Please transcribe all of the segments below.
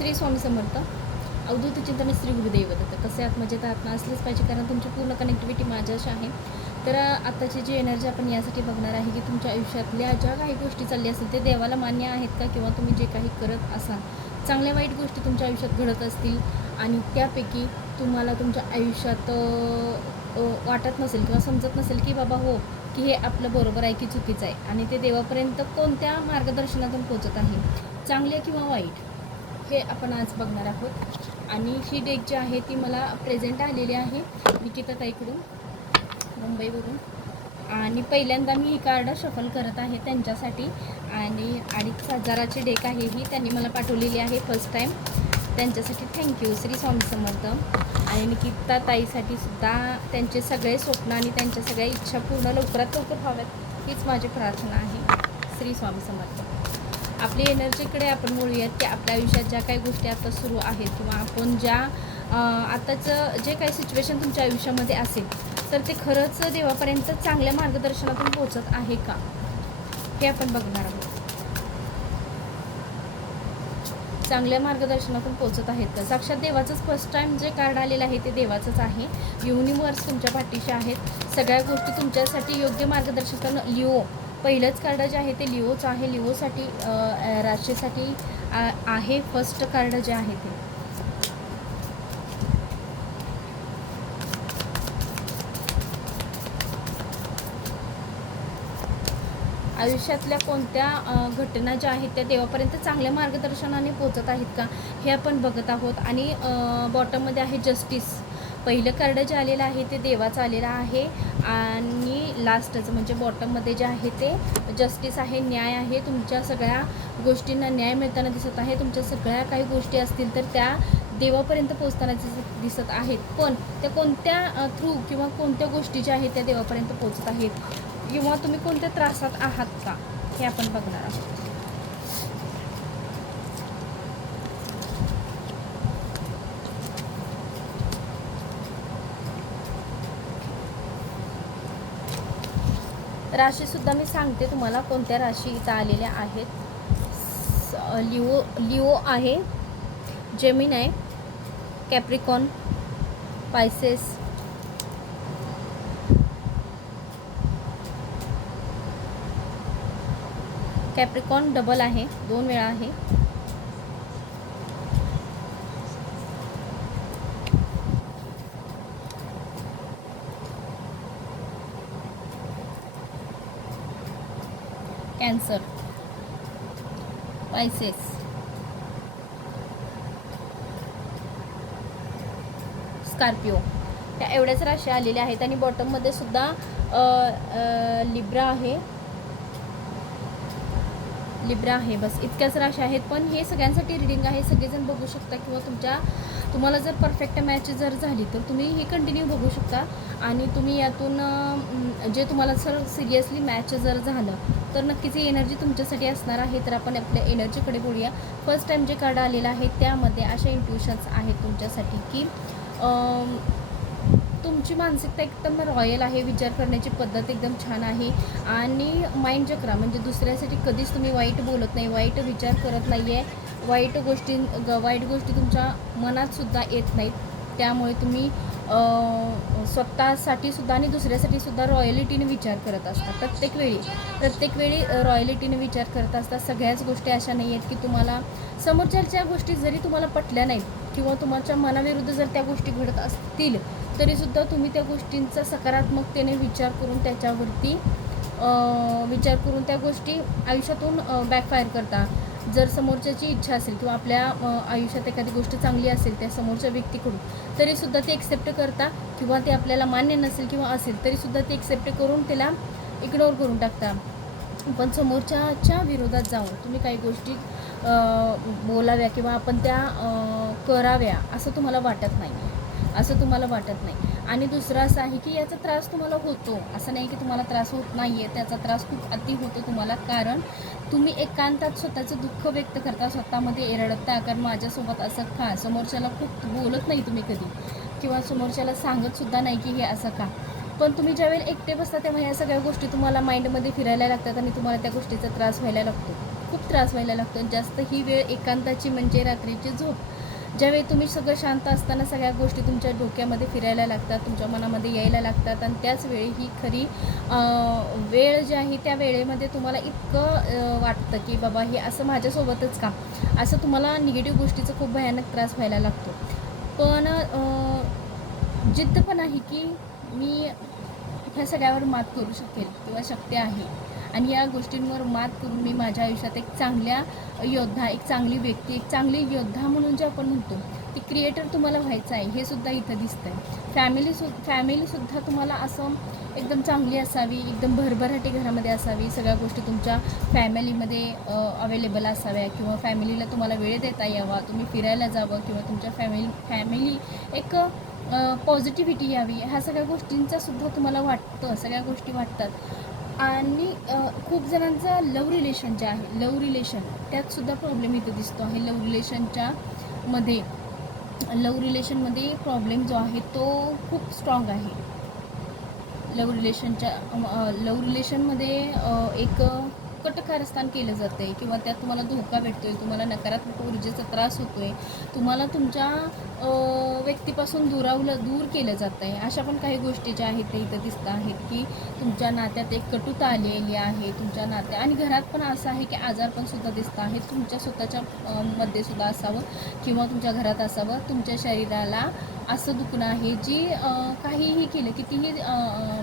श्री स्वामी समर्थ. अवधूत चिंतन श्री गुरुदेव दत्त. कसे आहात? मजेत आहात ना? असलेच पाहिजे, कारण तुमची पूर्ण कनेक्टिव्हिटी माझ्याशी आहे. तर आताची जी एनर्जी आपण यासाठी बघणार आहे की तुमच्या आयुष्यातल्या ज्या काही गोष्टी चालल्या असतील ते देवाला मान्य आहेत का, किंवा तुम्ही जे काही करत असाल, चांगल्या वाईट गोष्टी तुमच्या आयुष्यात घडत असतील आणि त्यापैकी तुम्हाला तुमच्या आयुष्यात वाटत नसेल किंवा समजत नसेल की बाबा हो की हे आपलं बरोबर आहे की चुकीचं आहे, आणि ते देवापर्यंत कोणत्या मार्गदर्शनातून पोचत आहे, चांगले किंवा वाईट, हे आपण आज बघणार आहोत. आणि ही डेक जी आहे ती मला प्रेझेंट आलेली आहे निकिताताईकडून, मुंबईवरून. आणि पहिल्यांदा मी ही कार्ड शफल करत आहे त्यांच्यासाठी. आणि 2500ची डेक आहे ही, त्यांनी मला पाठवलेली आहे फर्स्ट टाईम. त्यांच्यासाठी थँक्यू. श्री स्वामी समर्थ. आणि निकिताताईसाठी सुद्धा त्यांचे सगळे स्वप्न आणि त्यांच्या सगळ्या इच्छा पूर्ण लवकरात लवकर व्हाव्यात हीच माझी प्रार्थना आहे. श्री स्वामी समर्थ. आपली एनर्जीकडे आपण बोलूयात की आपल्या आयुष्यात ज्या काही गोष्टी आता सुरू आहेत, किंवा आपण ज्या आताचं जे काही सिच्युएशन तुमच्या आयुष्यामध्ये असेल, तर ते खरंच देवापर्यंत चांगल्या मार्गदर्शनातून पोचत आहे का, हे आपण बघणार आहोत. चांगल्या मार्गदर्शनातून पोचत आहेत का? साक्षात देवाचंच फर्स्ट टाईम जे कार्ड आलेलं आहे ते देवाचंच आहे. युनिवर्स तुमच्या पाठीशी आहेत. सगळ्या गोष्टी तुमच्यासाठी योग्य मार्गदर्शन. लिओ पहिलंच कार्ड जे आहे ते लिओचं आहे. लिओसाठी राशीसाठी आहे फर्स्ट कार्ड जे आहे ते. आयुष्यातल्या कोणत्या घटना ज्या आहेत त्या देवापर्यंत चांगल्या मार्गदर्शनाने पोचत आहेत का, हे आपण बघत आहोत. आणि बॉटममध्ये आहे जस्टिस. पहिलं कार्ड जे आलेलं आहे ते देवाचं आलेलं आहे. आणि लास्टचं म्हणजे बॉटममध्ये जे आहे ते जस्टिस आहे, न्याय आहे. तुमच्या सगळ्या गोष्टींना न्याय मिळताना दिसत आहे. तुमच्या सगळ्या काही गोष्टी असतील तर त्या देवापर्यंत पोचताना दिसत आहेत. पण त्या कोणत्या थ्रू किंवा कोणत्या गोष्टी ज्या आहेत त्या देवापर्यंत पोचत आहेत, किंवा तुम्ही कोणत्या त्रासात आहात का, हे आपण बघणार आहोत. राशीसुद्धा मी सांगते तुम्हाला कोणत्या राशी इथं आलेल्या आहेत. लिओ आहे, जेमिनी, कॅप्रिकॉन, पायसेस, कॅप्रिकॉन डबल आहे, 2 वेळा आहे. कॅन्सर, पायसेस, स्कॉर्पिओ, ह्या एवढ्याच राशी आलेल्या आहेत. आणि बॉटममध्ये सुद्धा लिब्रा आहे. बस इतक्याच राशी आहेत. पण हे सगळ्यांसाठी रिडिंग आहे, सगळेजण बघू शकता. किंवा तुम्हाला जर परफेक्ट मॅच जर झाली तर तुम्ही ही कंटिन्यू बघू शकता. आणि तुम्ही यातून जे तुम्हाला सर सिरियसली मॅच जर झालं तर नक्कीच ही एनर्जी तुमच्यासाठी असणार आहे. तर आपण आपल्या एनर्जीकडे बोलूया. फर्स्ट टाईम जे कार्ड आलेलं आहे त्यामध्ये अशा इंट्युशन्स आहेत तुमच्यासाठी की तुमची मानसिकता एकदम रॉयल आहे, विचार करण्याची पद्धत एकदम छान आहे. आणि माइंड चक्रा म्हणजे दुसऱ्यासाठी कधीच तुम्ही वाईट बोलत नाही, वाईट विचार करत नाही आहे. वाईट गोष्टी तुमच्या मनातसुद्धा येत नाहीत. त्यामुळे तुम्ही स्वतःसाठी सुद्धा आणि दुसऱ्यासाठी सुद्धा रॉयलिटीने विचार करत असता. प्रत्येक वेळी रॉयलिटीने विचार करत असता. सगळ्याच गोष्टी अशा नाही आहेत की तुम्हाला समोरच्या गोष्टी जरी तुम्हाला पटल्या नाहीत किंवा तुमच्या मनाविरुद्ध जर त्या गोष्टी घडत असतील तरीसुद्धा तुम्ही त्या गोष्टींचा सकारात्मकतेने विचार करून त्याच्यावरती त्या गोष्टी आयुष्यातून बॅकफायर करता. जर समोरच्याची इच्छा असेल किंवा आपल्या आयुष्यात एखादी गोष्ट चांगली असेल त्या समोरच्या व्यक्तीकडून, तरीसुद्धा ते एक्सेप्ट करता. किंवा ते आपल्याला मान्य नसेल किंवा असेल तरीसुद्धा ते एक्सेप्ट करून त्याला इग्नोर करून टाकता. पण समोरच्याच्या विरोधात जाऊन तुम्ही काही गोष्टी बोलाव्या किंवा आपण त्या कराव्या असं तुम्हाला वाटत नाही. आणि दुसरं असं आहे की याचा त्रास तुम्हाला होतो. असं नाही की तुम्हाला त्रास होत नाही आहे, त्याचा त्रास खूप अति होतो तुम्हाला. कारण तुम्ही एकांतात स्वतःचं दुःख व्यक्त करता, स्वतःमध्ये एरडता. कारण माझ्यासोबत असं का, समोरच्याला खूप बोलत नाही तुम्ही कधी, किंवा समोरच्याला सांगतसुद्धा नाही की हे असं का. पण तुम्ही ज्यावेळेला एकटे बसता तेव्हा ह्या सगळ्या गोष्टी तुम्हाला माइंडमध्ये फिरायला लागतात आणि तुम्हाला त्या गोष्टीचा त्रास व्हायला लागतो. खूप त्रास व्हायला लागतो. जास्त ही वेळ एकांताची म्हणजे रात्रीची झोप. ज्यावेळी तुम्ही सगळं शांत असताना सगळ्या गोष्टी तुमच्या डोक्यामध्ये फिरायला लागतात, तुमच्या मनामध्ये यायला लागतात आणि त्याच वेळी ही खरी वेळ जी आहे त्या वेळेमध्ये तुम्हाला इतकं वाटतं की बाबा हे असं माझ्यासोबतच का, असं तुम्हाला निगेटिव्ह गोष्टीचा खूप भयानक त्रास व्हायला लागतो. पण जिद्द पण आहे की मी ह्या सगळ्यावर मात करू शकेल किंवा शक्य आहे आणि या गोष्टींवर मात करून मी माझ्या आयुष्यात एक चांगल्या योद्धा, एक चांगली व्यक्ती, एक चांगली योद्धा म्हणून जे आपण म्हणतो ती क्रिएटर तुम्हाला व्हायचं आहे हे सुद्धा इथं दिसतं आहे. फॅमिलीसुद्धा तुम्हाला असं एकदम चांगली असावी, एकदम भरभराटी घरामध्ये असावी, सगळ्या गोष्टी तुमच्या फॅमिलीमध्ये अवेलेबल असाव्या किंवा फॅमिलीला तुम्हाला वेळ देता यावा, तुम्ही फिरायला जावं किंवा तुमच्या फॅमिली एक पॉझिटिव्हिटी यावी, ह्या सगळ्या गोष्टींचासुद्धा तुम्हाला वाटतं, सगळ्या गोष्टी वाटतात. आणि खूप जणांचा लव्ह रिलेशन जे आहे, लव्ह रिलेशन त्यातसुद्धा प्रॉब्लेम इथं दिसतो आहे. लव्ह रिलेशनमध्ये प्रॉब्लेम जो आहे तो खूप स्ट्रॉंग आहे. लव्ह रिलेशनमध्ये एक कटकारस्थान केलं जातं आहे किंवा त्यात तुम्हाला धोका भेटतो आहे, तुम्हाला नकारात्मक ऊर्जेचा त्रास होतो आहे, तुम्हाला तुमच्या व्यक्तीपासून दूर केलं जातं आहे. अशा पण काही गोष्टी ज्या आहेत ते इथं दिसत आहेत की तुमच्या नात्यात एक कटुता आलेली आहे तुमच्या नात्यात. आणि घरात पण असं आहे की आजारपणसुद्धा दिसतं आहे, तुमच्या स्वतःच्या मध्ये सुद्धा असावं किंवा तुमच्या घरात असावं. तुमच्या शरीराला असं दुखणं आहे जी काहीही केलं, कितीही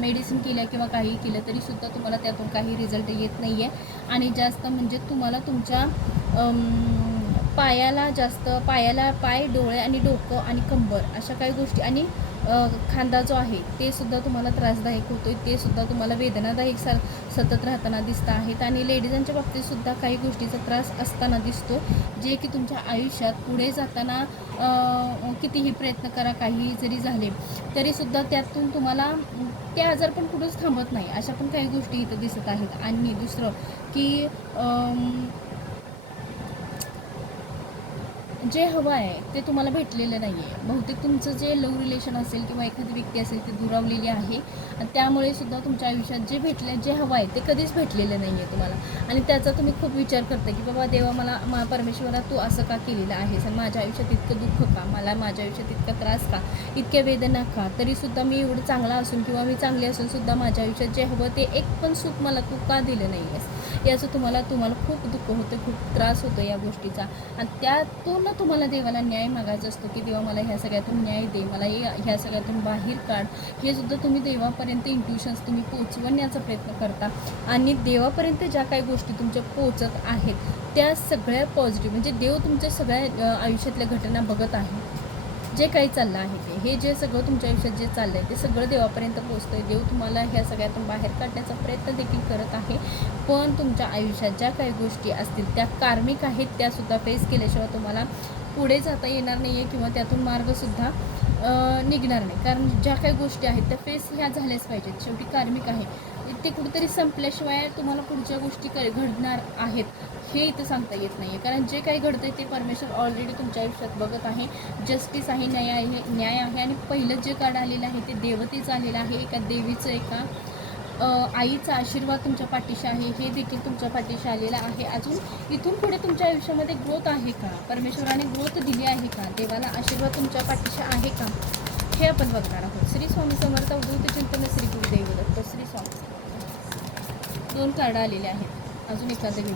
मेडिसिन केल्या किंवा काहीही केलं तरीसुद्धा तुम्हाला त्यातून काही रिझल्ट येत नाही आहे. आणि जास्त म्हणजे तुम्हाला तुमच्या पायाला पाय, डोळे आणि डोकं आणि कंबर अशा काही गोष्टी आणि खांदा जो आहे ते सुद्धा तुम्हाला त्रासदायक होतो आहे, ते सुद्धा तुम्हाला वेदनादायक सतत राहताना दिसत आहेत. आणि लेडीजांच्या बाबतीतसुद्धा काही गोष्टीचा त्रास असताना दिसतो, जे की तुमच्या आयुष्यात पुढे जाताना कितीही प्रयत्न करा, काही जरी झाले तरीसुद्धा त्यातून तुम्हाला ते आजार पण कुठंच थांबत नाही. अशा पण काही गोष्टी इथं दिसत आहेत. आणि दुसरं की जे हवं आहे ते तुम्हाला भेटलेलं नाही आहे. बहुतेक तुमचं जे लव्ह रिलेशन असेल किंवा एखादी व्यक्ती असेल ती दुरावलेली आहे आणि त्यामुळे सुद्धा तुमच्या आयुष्यात जे हवं आहे ते कधीच भेटलेलं नाही आहे तुम्हाला. आणि त्याचा तुम्ही खूप विचार करता की बाबा देवा मला परमेश्वरा तू असं का केलेलं आहेस आणि माझ्या आयुष्यात इतकं दुःख का, मला माझ्या आयुष्यात इतका त्रास का, इतक्या वेदना का, तरीसुद्धा मी एवढं चांगला असून किंवा मी चांगली असूनसुद्धा माझ्या आयुष्यात जे हवं ते एक पण सुख मला तू का दिलं नाही आहेस, याचं तुम्हाला खूप दुःख होतं, खूप त्रास होतो या गोष्टीचा. आणि त्यातून तुम्हाला देवाला न्याय मागायचा असतो की देवा मला ह्या सगळ्यातून न्याय दे, मला ह्या सगळ्यातून बाहेर काढ. हे सुद्धा तुम्ही देवापर्यंत इंट्युशन्स तुम्ही पोचवण्याचा प्रयत्न करता. आणि देवापर्यंत ज्या काही गोष्टी तुमच्या पोचत आहेत त्या सगळ्या पॉझिटिव्ह, म्हणजे देव तुमच्या सगळ्या आयुष्यातल्या घटना बघत आहे, जे काही चाललं आहे हे जे सगळं तुमच्या आयुष्यात जे चाललं आहे ते सगळं देवापर्यंत पोचतं आहे. देव तुम्हाला ह्या सगळ्यातून बाहेर काढण्याचा प्रयत्न देखील करत आहे. पण तुमच्या आयुष्यात ज्या काही गोष्टी असतील त्या कार्मिक आहेत, त्यासुद्धा फेस केल्याशिवाय तुम्हाला पुढे जाता येणार नाही आहे किंवा त्यातून मार्गसुद्धा निघणार नाही. कारण ज्या काही गोष्टी आहेत त्या फेस ह्या झाल्याच पाहिजेत, शेवटी कार्मिक आहे. ते कुठेतरी संपल्याशिवाय तुम्हाला पुढच्या गोष्टी घडणार आहेत हे इथं सांगता येत नाही आहे. कारण जे काही घडतं आहे ते परमेश्वर ऑलरेडी तुमच्या आयुष्यात बघत आहे. जस्टिस आहे, न्याय आहे. आणि पहिलं जे कार्ड आलेलं आहे ते देवतेचं आलेलं आहे, एका देवीचं, एका आईचा आशीर्वाद तुमच्या पाठीशी आहे, हे देखील तुमच्या पाठीशी आलेलं आहे. अजून इथून पुढे तुमच्या आयुष्यामध्ये ग्रोथ आहे का, परमेश्वराने ग्रोथ दिली आहे का, देवाला आशीर्वाद तुमच्या पाठीशी आहे का, हे आपण बघणार आहोत. श्री स्वामी समर्थ अवधूत चिंतन श्री गुरुदेव दत्त. श्री स्वामी. 2 कार्ड आलेले आहेत, अजून एखादं घेऊ.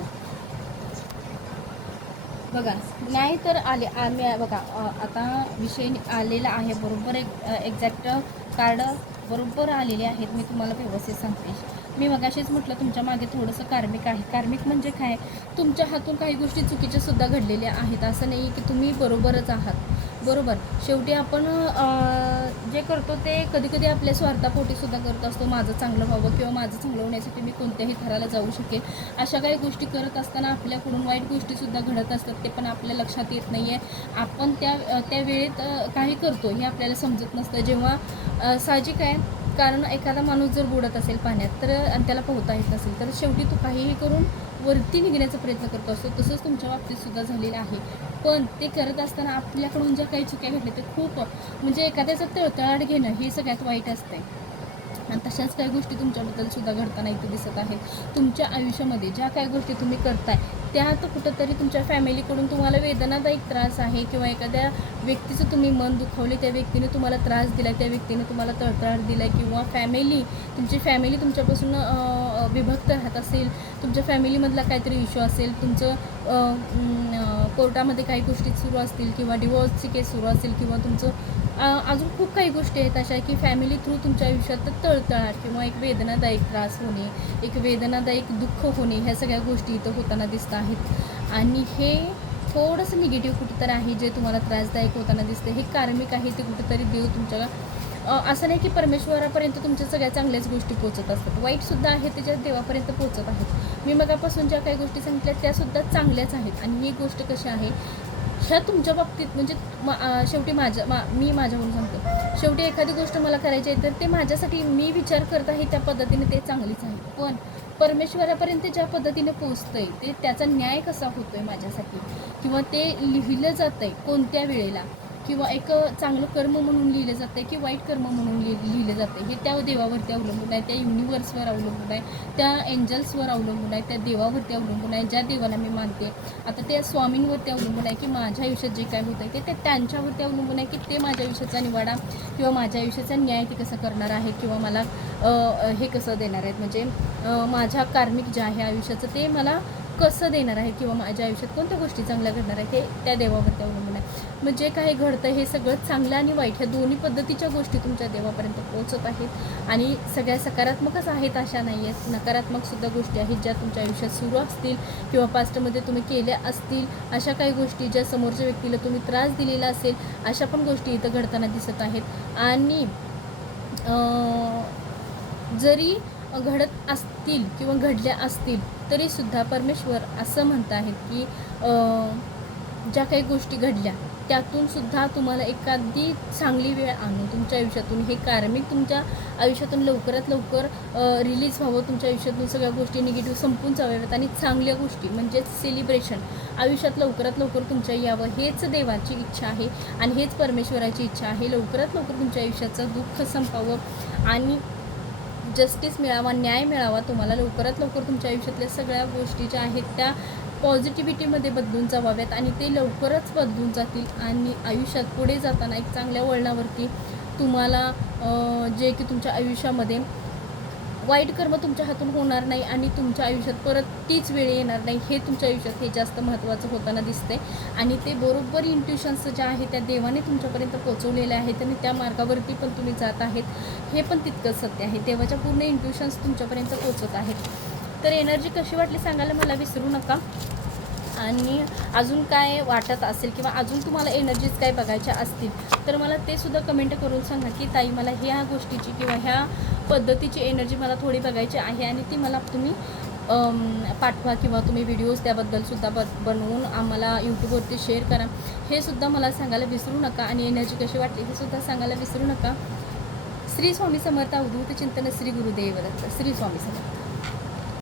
बघा, न्याय तर आम्ही बघा आता विषय आलेला आहे बरोबर, एक्झॅक्ट कार्ड बरोबर आलेले आहेत. मी तुम्हाला व्यवस्थित सांगते. मी मगाशीच म्हटलं तुमच्या मागे थोडंसं कार्मिक आहे. कार्मिक म्हणजे काय, तुमच्या हातून काही गोष्टी चुकीच्यासुद्धा घडलेल्या आहेत. असं नाही की तुम्ही बरोबरच आहात, बरोबर. शेवटी आपण जे करतो ते कधी आपल्या स्वार्थापोटीसुद्धा करत असतो. माझं चांगलं व्हावं किंवा माझं चांगलं होण्यासाठी मी कोणत्याही थराला जाऊ शकेल, अशा काही गोष्टी करत असताना आपल्याकडून वाईट गोष्टीसुद्धा घडत असतात. ते पण आपल्या लक्षात येत नाही आहे. आपण त्या वेळेत काही करतो हे आपल्याला समजत नसतं. जेव्हा साहजिक आहे, कारण एखादा माणूस जर बुडत असेल पाण्यात तर आणि त्याला पोहता येत नसेल तर शेवटी तो काहीही करून वरती निघण्याचा प्रयत्न करतो असतो. तसंच तुमच्या बाबतीतसुद्धा झालेलं आहे. पण ते करत असताना आपल्याकडून ज्या काही चुक्या घडल्या ते खूप, म्हणजे एखाद्याचं तळतळाट घेणं हे सगळ्यात वाईट असतं. आणि तशाच काही गोष्टी तुमच्याबद्दल सुद्धा घडताना इथे दिसत आहेत. तुमच्या आयुष्यामध्ये ज्या काही गोष्टी तुम्ही करताय त्यात कुठंतरी तुमच्या फॅमिलीकडून तुम्हाला वेदनादायक त्रास आहे किंवा एखाद्या व्यक्तीचं तुम्ही मन दुखावले, त्या व्यक्तीने तुम्हाला त्रास दिला, त्या व्यक्तीने तुम्हाला तळतळाट दिला किंवा तुमची फॅमिली तुमच्यापासून विभक्त राहत असेल, तुमच्या फॅमिलीमधला काहीतरी इश्यू असेल, तुमचं कोर्टामध्ये काही गोष्टी सुरू असतील किंवा डिवोर्सची केस सुरू असेल किंवा तुमचं अजून खूप काही गोष्टी आहेत अशा की फॅमिली थ्रू तुमच्या आयुष्यात तळतळाट किंवा एक वेदनादायक त्रास होणे, एक वेदनादायक दुःख होणे, ह्या सगळ्या गोष्टी इथं होताना दिसत आहेत. आणि हे थोडंसं निगेटिव्ह कुठंतरी आहे जे तुम्हाला त्रासदायक होताना दिसते. हे कार्मिक आहे, ते कुठंतरी देव तुमच्या असं नाही की परमेश्वरापर्यंत तुमच्या सगळ्या चांगल्याच गोष्टी पोचत असतात, वाईटसुद्धा आहे त्याच्या देवापर्यंत पोचत आहेत. मी मगापासून ज्या काही गोष्टी सांगितल्या त्यासुद्धा चांगल्याच आहेत. आणि ही गोष्ट कशी आहे ह्या तुमच्या बाबतीत म्हणजे शेवटी मी माझ्याकडून सांगतो, शेवटी एखादी गोष्ट मला करायची आहे तर ते माझ्यासाठी मी विचार करत आहे त्या पद्धतीने ते चांगलीच आहे. पण परमेश्वरापर्यंत ज्या पद्धतीने पोचतं आहे ते त्याचा न्याय कसा होतो आहे माझ्यासाठी किंवा ते लिहिलं जातं आहे कोणत्या वेळेला किंवा एक चांगलं कर्म म्हणून लिहिलं जातं आहे की वाईट कर्म म्हणून लिहिलं जातं आहे हे त्या देवावरती अवलंबून आहे, त्या युनिवर्सवर अवलंबून आहे, त्या एंजल्सवर अवलंबून आहे, त्या देवावरती अवलंबून आहे, ज्या देवाला मी मानते. आता त्या स्वामींवरती अवलंबून आहे की माझ्या आयुष्यात जे काय होतं आहे ते त्यांच्यावरती अवलंबून आहे की ते माझ्या आयुष्याचा निवाडा किंवा माझ्या आयुष्याचा न्याय ते कसं करणार आहे किंवा मला हे कसं देणार आहेत म्हणजे माझ्या कार्मिक जे आहे आयुष्याचं ते मला कसं देणार आहे किंवा माझ्या आयुष्यात कोणत्या गोष्टी चांगल्या घडणार आहेत हे त्या देवावरती अवलंबून आहे. म्हणजे काही घडतं हे सगळं चांगलं आणि वाईट ह्या दोन्ही पद्धतीच्या गोष्टी तुमच्या देवापर्यंत पोहोचत आहेत. आणि सगळ्या सकारात्मकच आहेत अशा नाही आहेत, नकारात्मकसुद्धा गोष्टी आहेत ज्या तुमच्या आयुष्यात सुरू असतील किंवा पास्टमध्ये तुम्ही केल्या असतील. अशा काही गोष्टी ज्या समोरच्या व्यक्तीला तुम्ही त्रास दिलेला असेल अशा पण गोष्टी इथं घडताना दिसत आहेत. आणि जरी घडत असतील किंवा घडल्या असतील तरीसुद्धा परमेश्वर असं म्हणत आहेत की ज्या काही गोष्टी घडल्या त्यातूनसुद्धा तुम्हाला एखादी चांगली वेळ आणून तुमच्या आयुष्यातून हे कार्मिक तुमच्या आयुष्यातून लवकरात लवकर रिलीज व्हावं, तुमच्या आयुष्यातून सगळ्या गोष्टी निगेटिव्ह संपून जाव्यात आणि चांगल्या गोष्टी म्हणजेच सेलिब्रेशन आयुष्यात लवकरात लवकर तुमच्या यावं हेच देवाची इच्छा आहे आणि हेच परमेश्वराची इच्छा आहे. लवकरात लवकर तुमच्या आयुष्याचं दुःख संपावं आणि जस्टिस मिळावा, न्याय मिळावा तुम्हाला. लवकरात लवकर तुमच्या आयुष्यातल्या सगळ्या गोष्टी ज्या आहेत त्या पॉझिटिव्हिटीमध्ये बदलून जावाव्यात आणि ते लवकरच बदलून जातील आणि आयुष्यात पुढे जाताना एक चांगल्या वळणावरती तुम्हाला जे की तुमच्या आयुष्यामध्ये वाईट कर्म तुमच्या हातून होणार नाही आणि तुमच्या आयुष्यात परत तीच वेळ येणार नाही. हे तुमच्या आयुष्यात हे जास्त महत्त्वाचं होताना दिसते आणि ते बरोबर इंट्युशन्स ज्या आहेत त्या देवाने तुमच्यापर्यंत पोचवलेले आहेत आणि त्या मार्गावरती पण तुम्ही जात आहेत हे पण तितकंच सत्य आहे. देवाच्या पूर्ण इंट्युशन्स तुमच्यापर्यंत पोचत आहेत. तर एनर्जी कशी वाटली सांगायला मला विसरू नका. आणि अजून काय वाटत असेल किंवा अजून तुम्हाला एनर्जीज काय बघायच्या असतील तर मला ते सुद्धा कमेंट करून सांगा की ताई मला ह्या गोष्टीची किंवा ह्या पद्धतीची एनर्जी मला थोडी बघायची आहे आणि ती मला तुम्ही पाठवा किंवा तुम्ही व्हिडिओज त्याबद्दलसुद्धा बनवून आम्हाला यूट्यूबवरती शेअर करा. हे सुद्धा मला सांगायला विसरू नका आणि एनर्जी कशी वाटली हे सुद्धा सांगायला विसरू नका. श्री स्वामी समर्थ. अवधूत चिंतन. श्री गुरुदेव दत्त. श्री स्वामी समर्थ.